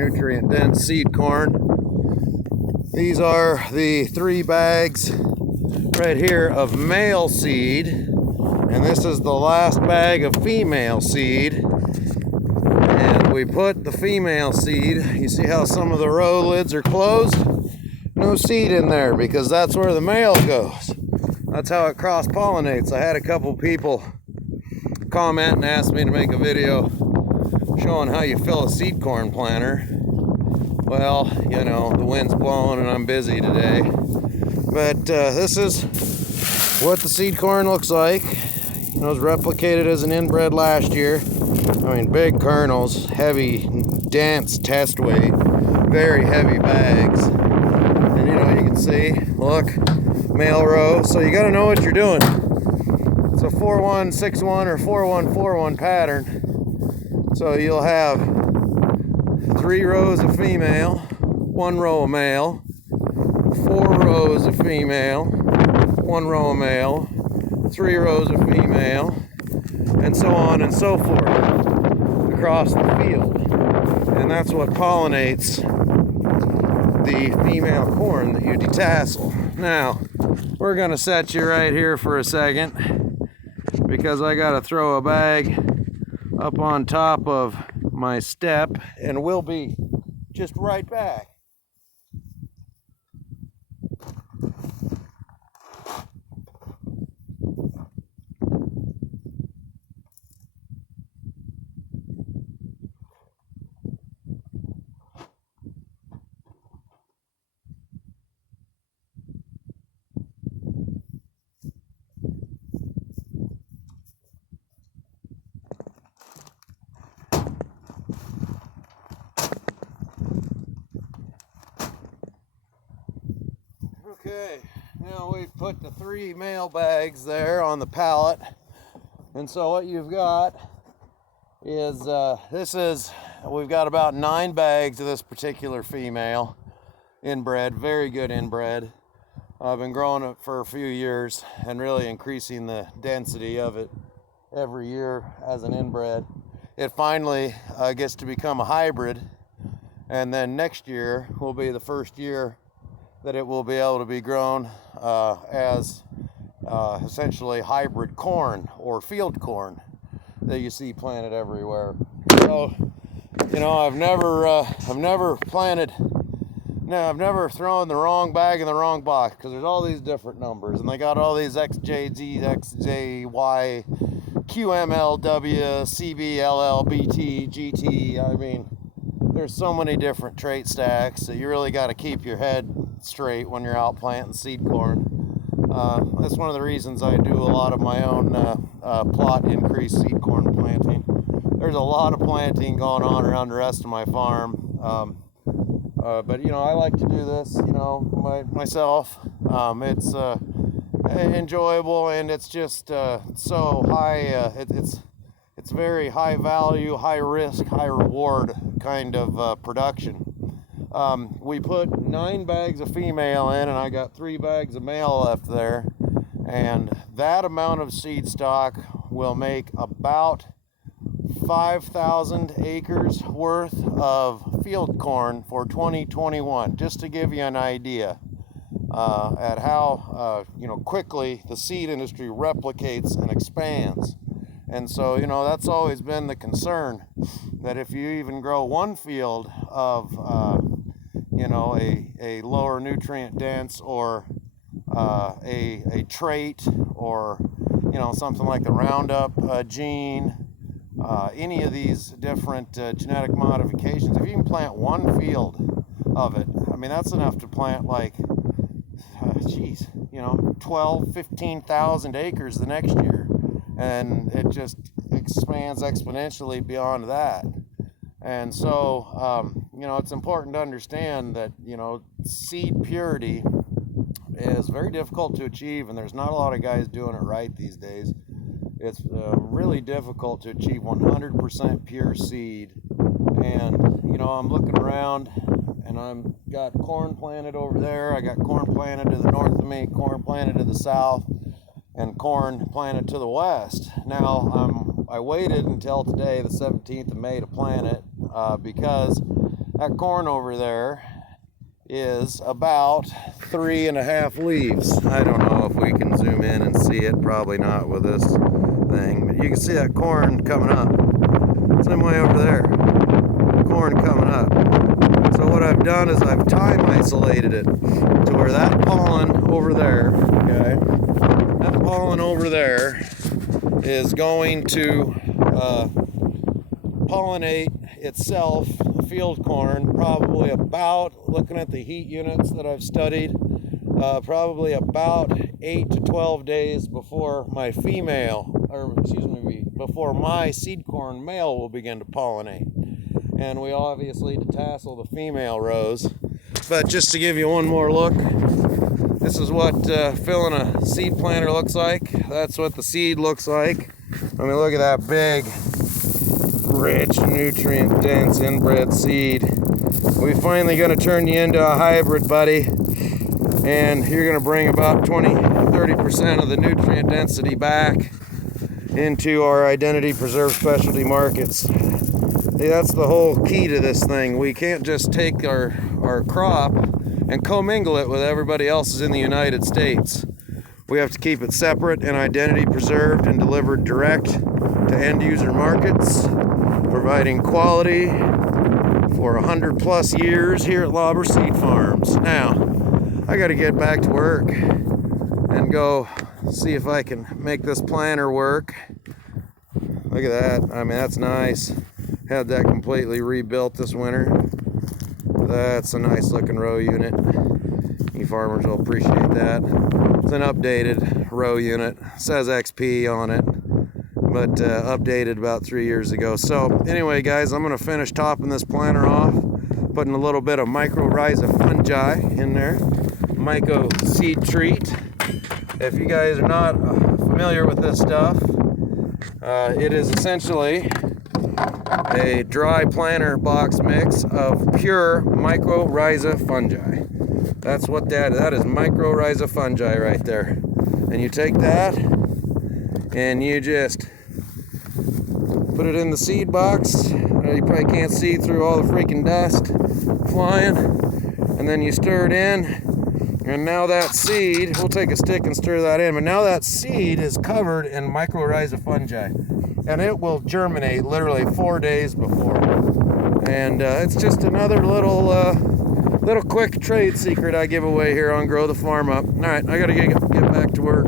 nutrient dense seed corn. These are the 3 bags right here of male seed, and this is the last bag of female seed. And we put the female seed, you see how some of the row lids are closed? No seed in there because that's where the male goes. That's how it cross-pollinates. I had a couple people comment and ask me to make a video showing how you fill a seed corn planter. Well, you know, the wind's blowing and I'm busy today. But this is what the seed corn looks like. You know, it was replicated as an inbred last year. I mean, big kernels, heavy, dense test weight, very heavy bags. And you know, you can see, look, male row. So you got to know what you're doing. It's a 4-1-6-1 or 4-1-4-1 pattern. So you'll have 3 rows of female, 1 row of male, 4 rows of female, 1 row of male, 3 rows of female, and so on and so forth across the field. And that's what pollinates the female corn that you detassel. Now, we're going to set you right here for a second because I got to throw a bag up on top of my step, and we'll be just right back. Okay, now we've put the 3 male bags there on the pallet, and so what you've got is we've got about 9 bags of this particular female inbred, very good inbred. I've been growing it for a few years and really increasing the density of it every year as an inbred. It finally gets to become a hybrid, and then next year will be the first year that it will be able to be grown as essentially hybrid corn or field corn that you see planted everywhere. So, you know, I've never thrown the wrong bag in the wrong box, because there's all these different numbers and they got all these XJZ, XJY, QMLW, CBLL, BT, GT. I mean, there's so many different trait stacks that you really got to keep your head straight when you're out planting seed corn. That's one of the reasons I do a lot of my own plot increase seed corn planting. There's a lot of planting going on around the rest of my farm, but you know, I like to do this, you know, myself. It's enjoyable, and it's just so high. It's very high value, high risk, high reward kind of production. We put 9 bags of female in, and I got 3 bags of male left there, and that amount of seed stock will make about 5,000 acres worth of field corn for 2021, just to give you an idea at how you know, quickly the seed industry replicates and expands. And so, you know, that's always been the concern, that if you even grow 1 field of you know, a lower nutrient dense or a trait, or you know, something like the Roundup gene, any of these different genetic modifications, if you can plant 1 field of it, I mean, that's enough to plant like geez, you know, 15,000 acres the next year, and it just expands exponentially beyond that. And so, you know, it's important to understand that, you know, seed purity is very difficult to achieve, and there's not a lot of guys doing it right these days. It's really difficult to achieve 100% pure seed. And, you know, I'm looking around, and I've got corn planted over there. I got corn planted to the north of me, corn planted to the south, and corn planted to the west. Now, I waited until today, the 17th of May, to plant it because That corn over there is about 3.5 leaves. I don't know if we can zoom in and see it, probably not with this thing, but you can see that corn coming up. Same way over there, corn coming up. So what I've done is I've time isolated it to where that pollen over there, okay, that pollen over there is going to pollinate itself, field corn, probably about, looking at the heat units that I've studied, probably about 8 to 12 days before my before my seed corn male will begin to pollinate. And we obviously detassel the female rows. But just to give you one more look, this is what filling a seed planter looks like. That's what the seed looks like. I mean, look at that big, rich, nutrient-dense inbred seed. We're finally going to turn you into a hybrid, buddy. And you're going to bring about 20-30% of the nutrient density back into our identity preserved specialty markets. See, that's the whole key to this thing. We can't just take our crop and commingle it with everybody else's in the United States. We have to keep it separate and identity preserved and delivered direct to end user markets, providing quality for 100+ years here at Lauber Seed Farms. Now, I got to get back to work and go see if I can make this planter work. Look at that. I mean, that's nice. Had that completely rebuilt this winter. That's a nice looking row unit. You farmers will appreciate that. It's an updated row unit. It says XP on it, but updated about 3 years ago. So anyway, guys, I'm going to finish topping this planter off, putting a little bit of mycorrhiza fungi in there. Myco seed treat. If you guys are not familiar with this stuff, it is essentially a dry planter box mix of pure mycorrhiza fungi. That's what that is mycorrhiza fungi right there. And you take that and you just put it in the seed box. You probably can't see through all the freaking dust flying. And then you stir it in. And now that seed, we'll take a stick and stir that in, but now that seed is covered in mycorrhiza fungi. And it will germinate literally 4 days before. And it's just another little quick trade secret I give away here on Grow the Farm Up. All right, I gotta get back to work.